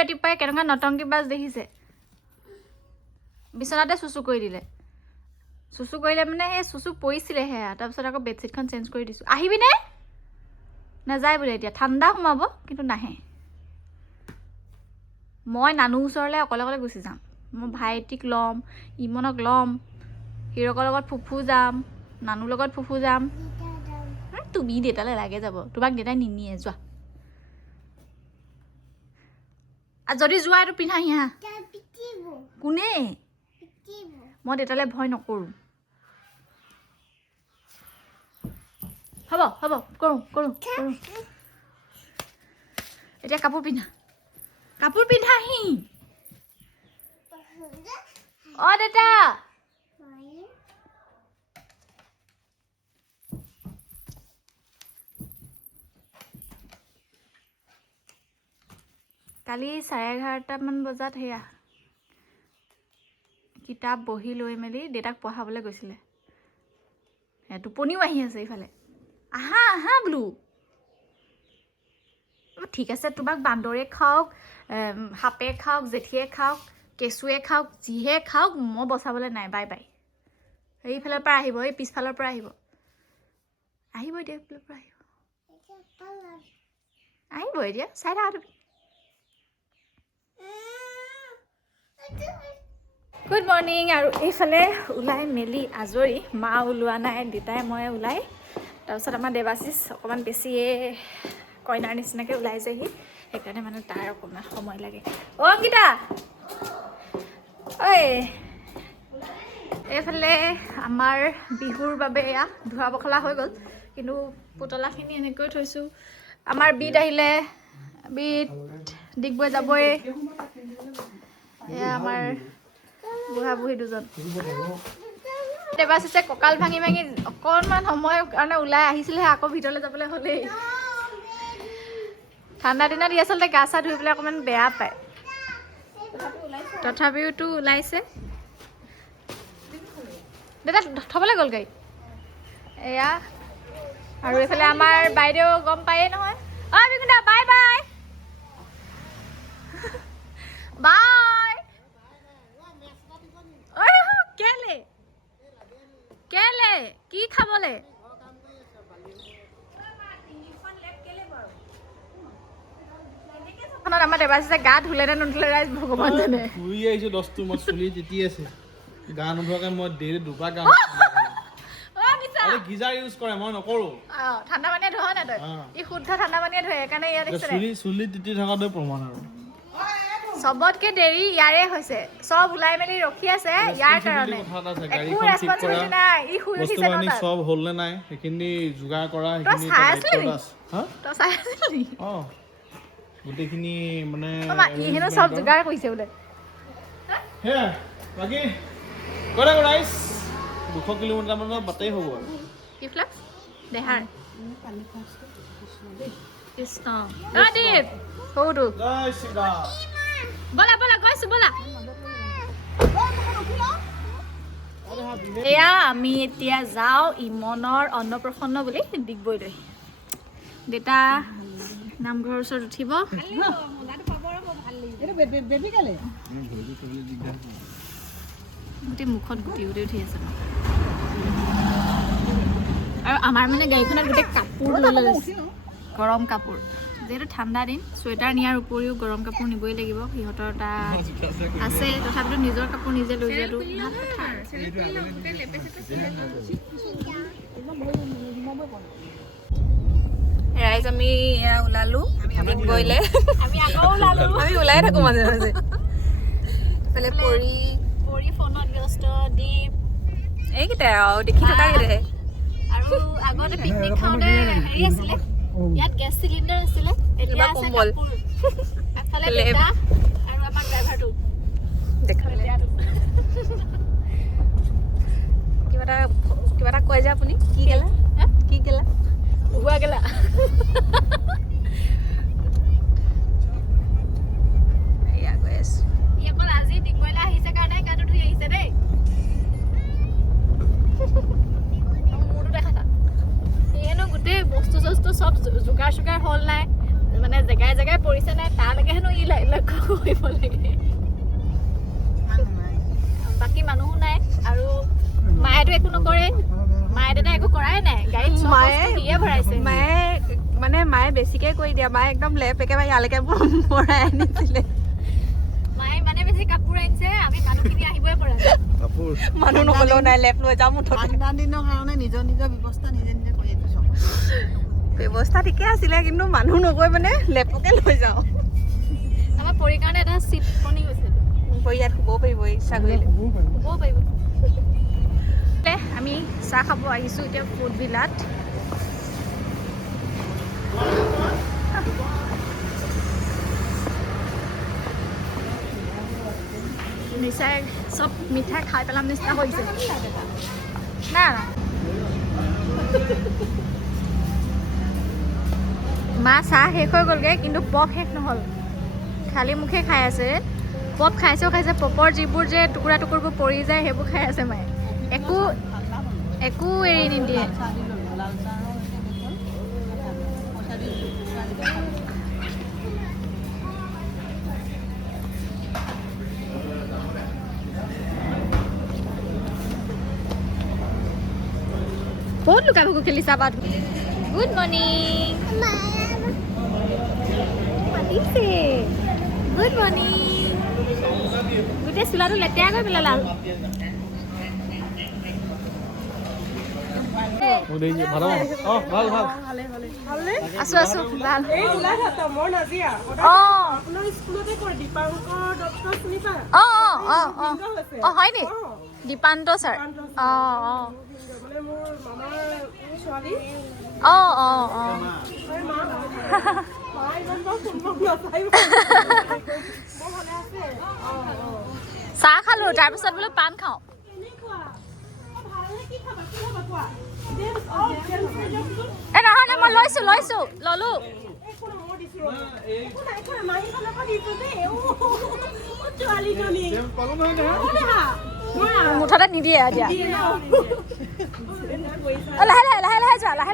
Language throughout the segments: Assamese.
ৰাতিপুৱাই কেনেকুৱা নটংকি বাজ দেখিছে বিছনাতে চুচু কৰি দিলে চুচু কৰিলে মানে সেই চুচু পৰিছিলে সেয়া তাৰপিছত আকৌ বেডশ্বীটখন চেঞ্জ কৰি দিছোঁ আহিবিনে নাযায় বোলে এতিয়া ঠাণ্ডা সোমাব কিন্তু নাহে মই নানু ওচৰলৈ অকলে অকলে গুচি যাম মই ভাইটিক ল'ম ইমনক ল'ম হিৰকৰ লগত ফুফু যাম নানুৰ লগত ফুফু যাম তুমি দেউতালৈ লাগে যাব তোমাক দেউতাই নিনিয়ে যোৱা যদি যোৱা এইটো পিন্ধাহি হা কোনে মই দেউতালৈ ভয় নকৰোঁ হ'ব হ'ব কৰোঁ কৰোঁ কৰোঁ এতিয়া কাপোৰ পিন্ধাহি অ দেউতা কালি 11:30মান বজাত সেয়া কিতাপ বহি লৈ মেলি দেউতাক পঢ়াবলৈ গৈছিলে টোপনিও আহি আছে এইফালে আহা আহা বোলো ঠিক আছে তোমাক বান্দৰে খাওক সাপে খাওক জেঠিয়ে খাওক কেঁচুৱে খাওক যিহে খাওক মই বচাবলৈ নাই বাই বাই এইফালৰ পৰা আহিব এই পিছফালৰ পৰা আহিব এতিয়া এইফালৰ পৰা আহিব এতিয়া চাই থাকা তুমি গুড মৰ্ণিং আৰু এইফালে ওলাই মেলি আজৰি মা ওলোৱা নাই দেউতাই মই ওলাই তাৰপিছত আমাৰ দেৱাশিষ অকণমান বেছিয়ে কইনাৰ নিচিনাকৈ ওলাই যায়হি সেইকাৰণে মানে তাৰ অকণমান সময় লাগে অ অংকিতা ঐ এইফালে আমাৰ বিহুৰ বাবে এয়া ধোৱা পখলা হৈ গ'ল কিন্তু পুতলাখিনি এনেকৈ থৈছোঁ আমাৰ বিদ আহিলে বিদ ডিগবৈ যাবই এয়া আমাৰ বুঢ়া বুঢ়ী দুজন দেৱাশিষে কঁকাল ভাঙি ভাঙি অকণমান সময়ৰ কাৰণে ওলাই আহিছিলেহে আকৌ ভিতৰলৈ যাবলৈ হ'লেই ঠাণ্ডা দিনত আচলতে গা চা ধুই পেলাই অকণমান বেয়া পায় তথাপিওতো ওলাইছে দাদা থ'বলৈ গ'ল গাড়ী এয়া আৰু এইফালে আমাৰ বাইদেউ গম পায়েই নহয় অ বিকুন্দা বাই বাই বাই কেলে কি খাবলে আমাৰ দেৱাশিষে গা ধুলে নে নুধুলে ভগৱান জানে শুই আহিছো 10টো মই চুলি তিতি আছে গা নোধোৱাকে মই দেৰি দুবাৰ গা আৰে গিজাৰ ইউজ কৰে মই নকৰো ঠাণ্ডা পানীয়ে ধোৱা নাই তই ই শুদ্ধ ঠাণ্ডা পানীয়ে ধোৱে সেইকাৰণে ইয়াত চুলি তিতি থকাটো প্ৰমাণ আৰু সবতকে দেৰি ইয়াৰে হৈছে সব ওলাই মেলি ৰখি আছে ইয়াৰ কাৰণে একো ৰেছপন্সিবিলিটি নাই ই শুই উঠিছে ন সব হ'ল নে নাই সেইখিনি যোগাৰ কৰা সেইখিনি তই চাই আছিলি অ গোটেইখিনি মানে ই হেনো সব যোগাৰ কৰিছে বোলে হে বাকি কৰে ৰাইজ 200 কিলোমিটাৰ মানৰ বাটেই হ'ব আৰু কি ফ্লাক্স দেহাৰ কৃষ্ণ অ দীপ সৌটো জয় শ্ৰীৰাম বলা বলা গৈছো বলা এয়া আমি এতিয়া যাওঁ ইমনৰ অন্নপ্ৰসন্ন বুলি ডিগবৈলৈ দেউতা নামঘৰৰ ওচৰত উঠিব গোটেই মুখত গুটি গুটি উঠি আছে আৰু আমাৰ মানে গাড়ীখনত গোটেই কাপোৰ লৈ লৈছে গৰম কাপোৰ যিহেতু ঠাণ্ডা দিন চুৱেটাৰ নিয়াৰ উপৰিও গৰম কাপোৰ নিবই লাগিব সিহঁতৰ তাত আছে তথাপিতো নিজৰ কাপোৰ নিজে লৈ যোৱাটো ভাল কথা ৰাইজ আমি এয়া ওলালো ডিগবৈলে আমি ওলাই থাকো মাজে মাজে এইফালে পৰি ফোনত ব্যস্ত দীপ এইকেইটাই আৰু দেখি থকা কেইটাহে আৰু আগতে পিকনিক খাওঁতে হেৰি আছিলে ইয়াত গেছ চিলিণ্ডাৰ আছিলে এতিয়া আছে কাপোৰ এফালে দেউতা আৰু আমাৰ ড্ৰাইভাৰটো দেখালে কিবা এটা কয় যে আপুনি কি গেলা কি গেলা উগুৱা গেলা এয়া গৈ আছো ই অকল আজি ডিগবৈলৈ আহিছে কাৰণে গাটো ধুই আহিছে দেই মোৰটো দেখা গোটেই বস্তু চস্তু চব যোগাৰ চোগাৰ হ'ল নাই মানে জেগাই জেগাই পৰিছে নাই তালৈকে হেনো ই লক্ষ্য কৰিব লাগে বাকী মানুহো নাই আৰু মায়েতো একো নকৰে মায়ে দাদা একো কৰাই নাই গাড়ীত মায়ে সিয়ে ভৰাইছে মায়ে বেছিকে কৰি দিয়া মায়ে একদম লেপ একেবাৰে ইয়ালৈকে ভৰাই আনিছিলে মায়ে মানে বেছি কাপোৰ আনিছে আমি মানুহখিনি আহিবই পৰা নাই মানুহ নগলেও নাই লেপ লৈ যাম মুঠতে ঠাণ্ডা দিনৰ কাৰণে নিজৰ নিজৰ ব্যৱস্থা নিজে নিজে কৰি দিছোঁ ব্যৱস্থা ঠিকে আছিলে কিন্তু মানুহ নগৈ মানে লেপকে লৈ যাওঁ আমাৰ পৰি কাৰণে এটা চিট বনি গৈছে পৰি ইয়াত শুবও পাৰিব ইচ্ছা কৰিলে শুবও পাৰিব আমি চাহ খাব আহিছোঁ এতিয়া ফুড ভিলাত নিচাই চব মিঠাই খাই পেলাম নিচিনা হৈছে না মা চাহ শেষ হৈ গ'লগৈ কিন্তু পপ শেষ নহ'ল খালী মুখে খাই আছে পপ খাইছেও খাইছে পপৰ যিবোৰ যে টুকুৰা টুকুৰবোৰ পৰি যায় সেইবোৰ খাই আছে মায়ে একো এৰি নিদিয়ে বহুত লুকা ভাকু খেলিছা বাট গুড মৰ্ণিং মাতিছে গুড মৰ্ণিং গোটেই চোলাটো লেতেৰা কৰি পেলালা আছো আছো ভাল হয় নি দীপান্ত ছাৰ চাহ খালো তাৰপিছত বোলো পাণ খাওঁ নহয় মই লৈছো ললো মুঠতে নিদিয়ে এতিয়া লাহে লাহে যোৱা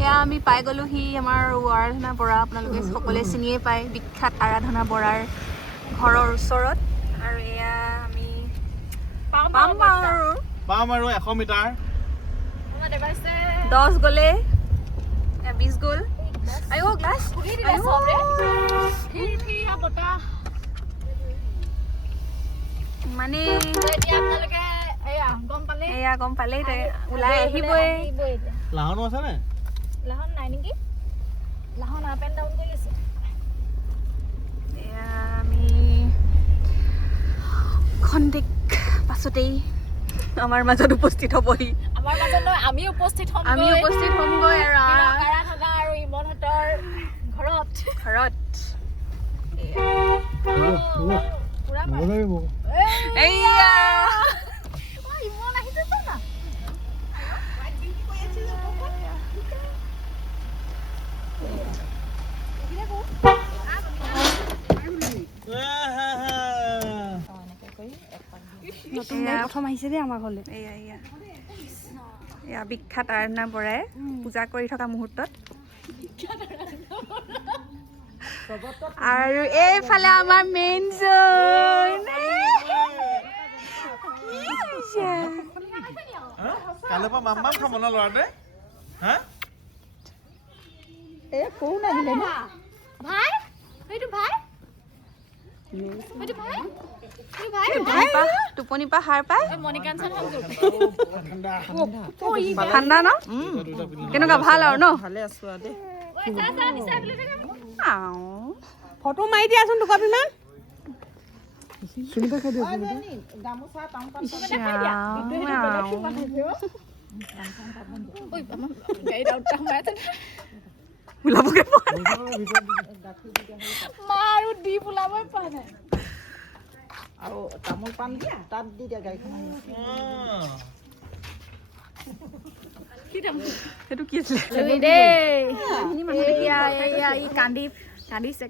এয়া আমি পাই গ'লোহি আমাৰ আৰাধনা বৰা আপোনালোকে সকলোৱে চিনিয়ে পায় বিখ্যাত আৰাধনা বৰাৰ ঘৰৰ ওচৰত আৰু এয়া আমি পাম আৰু 100 মিটাৰ 10 গ'লে 20 গ'ল আইও গ্লাছ মানে এয়া গম পালেই ওলাই আহিবই লাহনো আছে নে লাহন নাই নেকি লাহন আপ এণ্ড ডাউন কৰি আছে এয়া আমি খন্তেক পাছতেই আমাৰ মাজত উপস্থিত হ'বহি আমাৰ মাজত আমি উপস্থিত হ'মগৈ আৰু ইমনহঁতৰ ঘৰত এয়া ইমন আহিছে না প্ৰথম আহিছে দেই আমাৰ ঘৰলৈ এয়া বিখ্যাত আৰাধনা বৰাই পূজা কৰি থকা মুহূৰ্তত আৰু এইফালে আমাৰ মেইন জোন কাইলৈ পৰা মাম খাব ন ল'ৰাটোৱে হা কোন আহিলে ভাই এইটো ভাই টোপনি পা সাৰ পাই ঠাণ্ডা ন কেনেকুৱা ভাল আৰু ন ভালে আছো ফটো মাৰি দিয়াচোন দুকপিমান ওলাবগে পোৱা মা আৰু দি ওলাবই পোৱা নাই আৰু তামোল পাণ দিয়া তাত দি দিয়া গাড়ীখন সেইটো কি আছিলে দেই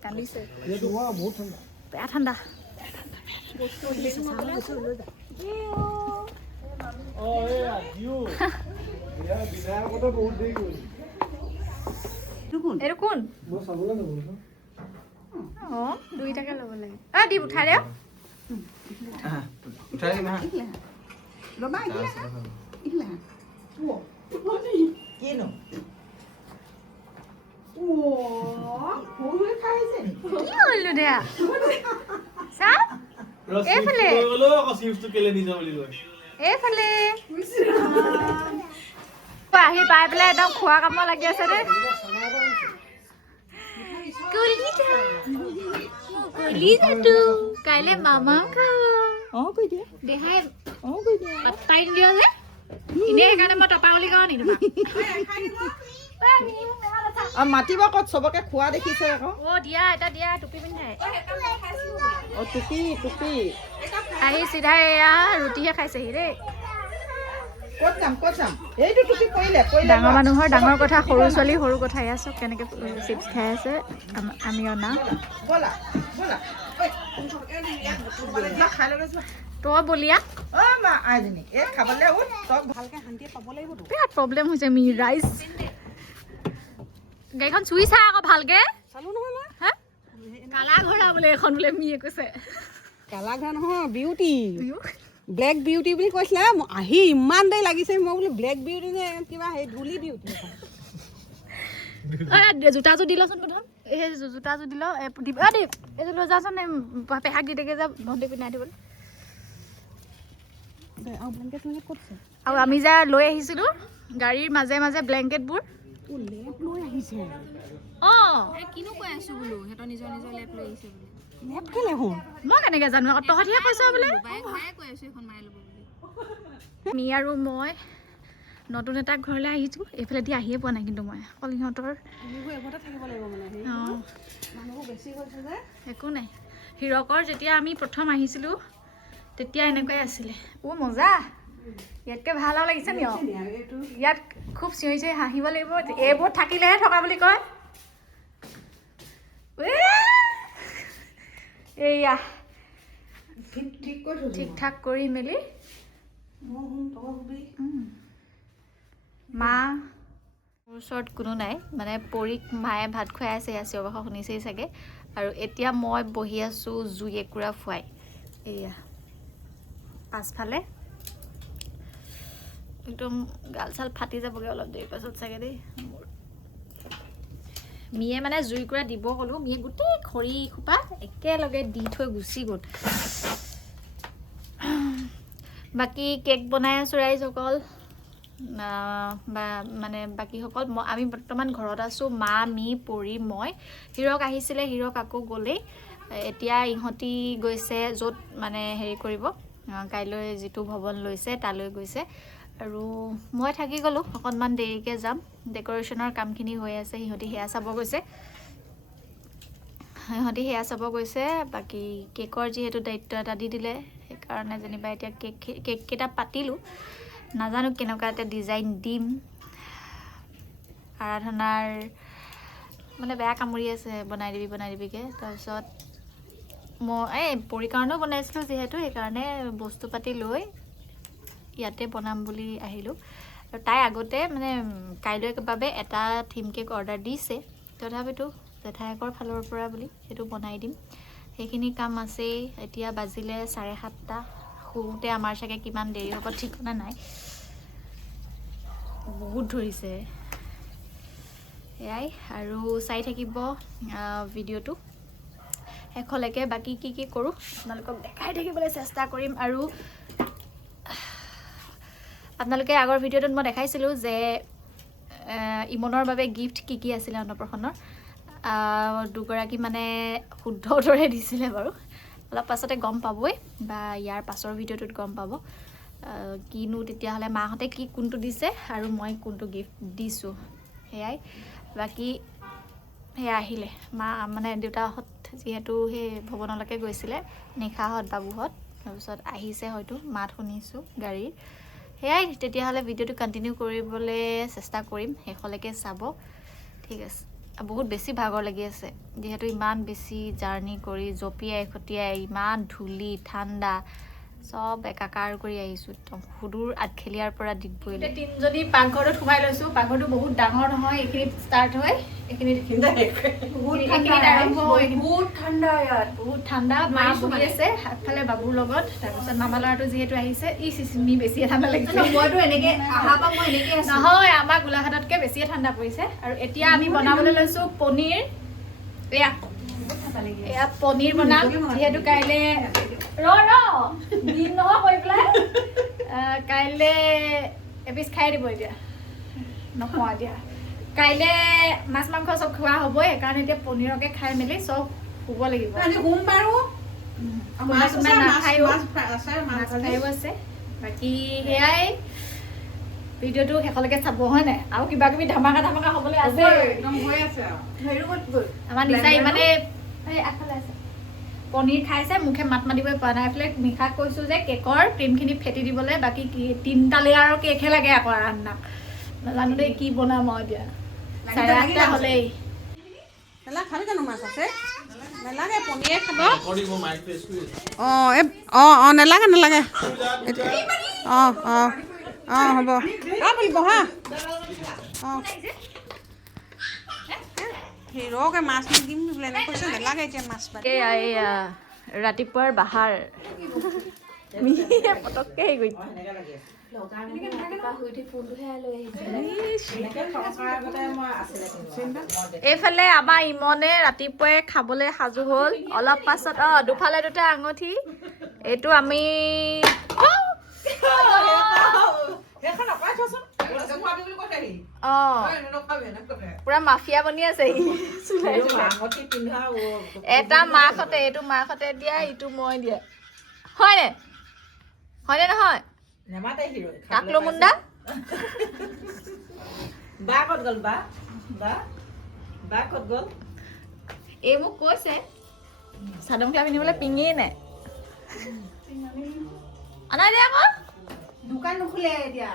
কান্দিছে বেয়া ঠাণ্ডা এইটো কোন অঁ 2 টাকা ল'ব লাগে দি উঠাই দে কি হ'লো দেয়া চাহ এইফালে এইফালে আহি পাই পেলাই একদম খোৱা কামত লাগি আছে দেই কাইলে মামা খাওঁ দেহাই পাত্তাই নিদিয় যে এনেই সেইকাৰণে মই টপা বুলি কওঁ নেকি মাতিব ক'ত চবকে খোৱা দেখিছে আকৌ দিয়া এটা দিয়া টুপি পিন্ধাই টুপি আহি চিধাই এয়া ৰুটিহে খাইছেহি দেই ক'ত যাম এইটো টুপি পৰিলে ডাঙৰ মানুহৰ ডাঙৰ কথা সৰু ছোৱালী সৰু কথা এয়া চব কেনেকে চিপছ খাই আছে আমি অনা তই বলিয়া বিৰাট প্ৰব্লেম হৈছে মি ৰাইচ গাড়ীখন চুই চা আকৌ ভালকে কালা ঘোঁৰা বোলে এখন বোলে মিয়ে কৈছে কালা ঘোঁৰা নহয় বিউটি ব্লেক বিউটি বুলি কৈছিলে আহি ইমান দেৰি লাগিছে মই বোলো ব্লেক বিউটি নে কিবা সেই ধূলি বিউটি জোতাযোৰ দি লচোন প্ৰথম সেই জোতাযোৰ দি ল এইযোৰ লৈ যাচোন পেহাক দি থাকে যে ভণ্টি পিন্ধাই দিবলৈ আৰু আমি যে লৈ আহিছিলোঁ গাড়ীৰ মাজে মাজে ব্লেংকেটবোৰ লৈ আহিছে কিনো কৈ আছো বোলো সিহঁতৰ নিজৰ নিজৰ লেপ লৈ আহিছে বোলে লেপ কেলে হ'ল মই কেনেকৈ জানো আকৌ তহঁতিহে কৈছ বোলে মি আৰু মই নতুন এটা ঘৰলৈ আহিছোঁ এইফালেদি আহিয়ে পোৱা নাই কিন্তু মই অকল সিহঁতৰ একো নাই হিৰকৰ যেতিয়া আমি প্ৰথম আহিছিলোঁ তেতিয়া এনেকুৱাই আছিলে মজা ইয়াতকৈ ভাল আৰু লাগিছে নি ইয়াত খুব চিঞৰি চিঞৰি হাঁহিব লাগিব এইবোৰ থাকিলেহে থকা বুলি কয় এইয়া ঠিক ঠাক কৰি মেলি মা মোৰ ওচৰত কোনো নাই মানে পৰীক মায়ে ভাত খুৱাই আছে চিঞৰ বাখৰ শুনিছেই চাগে আৰু এতিয়া মই বহি আছোঁ জুই একুৰা ফুৱাই এয়া পাছফালে একদম গাল চাল ফাটি যাবগৈ অলপ দেৰি পাছত চাগে দেই মিয়ে মানে জুইকুৰা দিব ক'লোঁ মিয়ে গোটেই খৰি খোপা একেলগে দি থৈ গুচি গ'ল বাকী কেক বনাই আছোঁ ৰাইজসকল বা মানে বাকীসকল আমি বৰ্তমান ঘৰত আছোঁ মা মি পৰি মই হিৰক আহিছিলে হিৰক আকৌ গ'লেই এতিয়া ইহঁতি গৈছে য'ত মানে হেৰি কৰিব কাইলৈ যিটো ভৱন লৈছে তালৈ গৈছে আৰু মই থাকি গ'লোঁ অকণমান দেৰিকৈ যাম ডেক'ৰেশ্যনৰ কামখিনি হৈ আছে সিহঁতি সেয়া চাব গৈছে বাকী কেকৰ যিহেতু দায়িত্ব এটা দি দিলে সেইকাৰণে যেনিবা এতিয়া কেককেইটা পাতিলোঁ নাজানো কেনেকুৱা এটা ডিজাইন দিম আৰাধনাৰ মানে বেয়া কামুৰি আছে বনাই দিবিকৈ তাৰপিছত মই পৰি কাৰণেও বনাইছিলোঁ যিহেতু সেইকাৰণে বস্তু পাতি লৈ ইয়াতে বনাম বুলি আহিলোঁ আৰু তাই আগতে মানে কাইলৈৰ বাবে এটা থিম কেক অৰ্ডাৰ দিছে তথাপিতো জেঠায়েকৰ ফালৰ পৰা বুলি সেইটো বনাই দিম সেইখিনি কাম আছেই এতিয়া বাজিলে 7:30 শুওঁতে আমাৰ চাগে কিমান দেৰি হ'ব ঠিকনা নাই বহুত ধৰিছে এয়াই আৰু চাই থাকিব ভিডিঅ'টো শেষলৈকে বাকী কি কৰোঁ আপোনালোকক দেখাই থাকিবলৈ চেষ্টা কৰিম আৰু আপোনালোকে আগৰ ভিডিঅ'টোত মই দেখাইছিলোঁ যে ইমনৰ বাবে গিফ্ট কি আছিলে অন্নপ্ৰসন্নৰ দুগৰাকী মানে শুদ্ধ উত্তৰহে দিছিলে বাৰু অলপ পাছতে গম পাবই বা ইয়াৰ পাছৰ ভিডিঅ'টোত গম পাব কিনো তেতিয়াহ'লে মাহঁতে কোনটো দিছে আৰু মই কোনটো গিফ্ট দিছোঁ সেয়াই বাকী সেয়া আহিলে মা মানে দেউতাহঁত যিহেতু সেই ভৱনলৈকে গৈছিলে নিশাহঁত বাবুহঁত তাৰপিছত আহিছে হয়তো মাত শুনিছোঁ গাড়ীৰ সেয়াই তেতিয়াহ'লে ভিডিঅ'টো কণ্টিনিউ কৰিবলৈ চেষ্টা কৰিম শেষলৈকে চাব ঠিক আছে বহুত বেছি ভাগৰ লাগি আছে যিহেতু ইমান বেছি জাৰ্ণি কৰি জঁপিয়াই খটিয়াই ইমান ধূলি ঠাণ্ডা চব একাকাৰ কৰি আহিছোঁ একদম সুদূৰ আঠখেলীয়াৰ পৰা ডিগবৈলৈ। তিনিজনী পাকঘৰটোত সোমাই লৈছোঁ। পাকঘৰটো বহুত ডাঙৰ নহয়, এইখিনিত ষ্টাৰ্ট হয়, এইখিনিত আৰম্ভ হয়। বহুত ঠাণ্ডা ইয়াত, বহুত ঠাণ্ডা। মা বহি আছে আগফালে বাবুৰ লগত, তাৰপিছত মামা ল'ৰাটো যিহেতু আহিছে, চিমি বেছিয়ে ঠাণ্ডা লাগিছে। মইতো এনেকৈ নহয়, আমাৰ গোলাঘাটতকৈ বেছিয়ে ঠাণ্ডা পৰিছে। আৰু এতিয়া আমি বনাবলৈ লৈছোঁ পনীৰ। এয়া পনীৰ বনাম, যিহেতু কাইলৈ দিন নহয় কৈ পেলাই কাইলৈ এপিচ খাই দিব। এতিয়া নকওঁ, এতিয়া কাইলৈ মাছ মাংস চব খোৱা হ'বই, সেইকাৰণে এতিয়া পনীৰকে খাই মেলি চব শুব লাগিব। নাখায়ো আছে। বাকী সেয়াই, ভিডিঅ'টো শেষলৈকে চাব, হয় নাই? আৰু কিবা কিবি ধামাকা হ'বলৈ আছে। আমাৰ নিচা ইমানে আগফালে আছে, পনীৰ খাইছে, মুখে মাত মাতিবই পৰা নাই। এইফালে নিশাক কৈছোঁ যে কেকৰ ক্ৰীমখিনি ফেটি দিবলৈ, বাকী 3টা লেয়াৰৰ কেকহে লাগে আকৌ ৰান্নাক। নাজানো দেই কি বনাম আৰু এতিয়া, 8:30 হ'লেই। খাবি জানো মাছ আছে? নালাগে, পনীৰে খাব। নালাগে। হ'ব বুলি বহা। হিৰকে মাছ নিদিম বোলে, এনেকৈ কৈছে। নালাগে এতিয়া মাছ পাতি। এয়া ৰাতিপুৱাৰ বাহাৰ পটককে হেৰি কৰি এইফালে আমাৰ ইমনে ৰাতিপুৱাই খাবলৈ সাজু হ'ল। অলপ পাছত দুফালে 2টা আঙুঠি। এইটো আমি পুৰা মাফিয়া বনি আছে। এটা মাকহঁতে, এইটো মাকহঁতে দিয়া, ইটো মই দিয়া। হয়নে নহয়? কাকলো মুণ্ডা এই মোক কৈছে চাদৰ মেখেলা পিন্ধিবলৈ, পিঙিয়ে নাই। আনাই দিয়া আকৌ, দোকান নুখুলে এতিয়া।